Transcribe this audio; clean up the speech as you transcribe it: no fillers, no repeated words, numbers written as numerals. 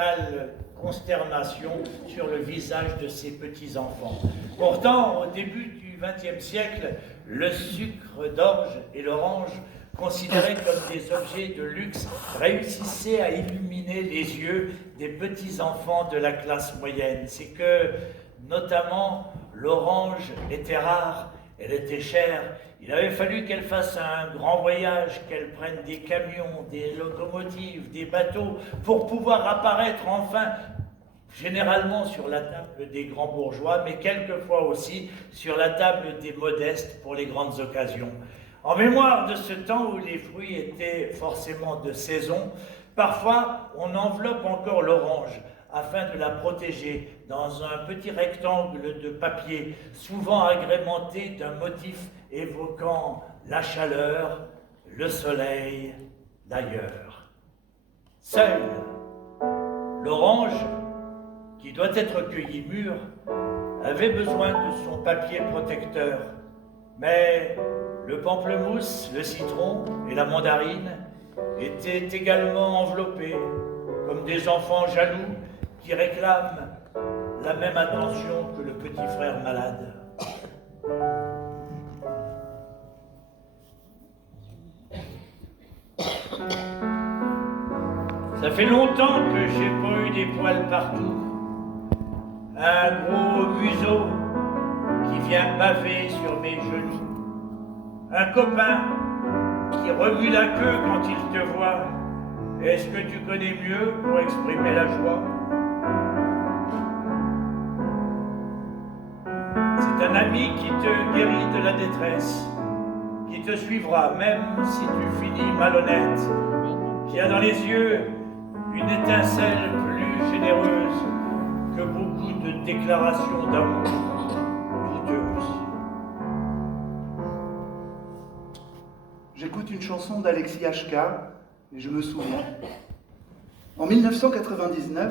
totale consternation sur le visage de ces petits-enfants. Pourtant, au début du XXe siècle, le sucre d'orge et l'orange, considérés comme des objets de luxe, réussissaient à illuminer les yeux des petits-enfants de la classe moyenne. C'est que, notamment, l'orange était rare, elle était chère. Il avait fallu qu'elle fasse un grand voyage, qu'elle prenne des camions, des locomotives, des bateaux, pour pouvoir apparaître enfin, généralement sur la table des grands bourgeois, mais quelquefois aussi sur la table des modestes pour les grandes occasions. En mémoire de ce temps où les fruits étaient forcément de saison, parfois on enveloppe encore l'orange afin de la protéger dans un petit rectangle de papier, souvent agrémenté d'un motif évoquant la chaleur, le soleil, d'ailleurs. Seul l'orange, qui doit être cueilli mûr, avait besoin de son papier protecteur, mais le pamplemousse, le citron et la mandarine étaient également enveloppés comme des enfants jaloux qui réclament la même attention que le petit frère malade. Ça fait longtemps que j'ai pas eu des poils partout. Un gros museau qui vient baver sur mes genoux. Un copain qui remue la queue quand il te voit. Est-ce que tu connais mieux pour exprimer la joie? C'est un ami qui te guérit de la détresse, qui te suivra même si tu finis malhonnête, qui a dans les yeux une étincelle plus généreuse que beaucoup de déclarations d'amour douteuses. J'écoute une chanson d'Alexis HK et je me souviens. En 1999,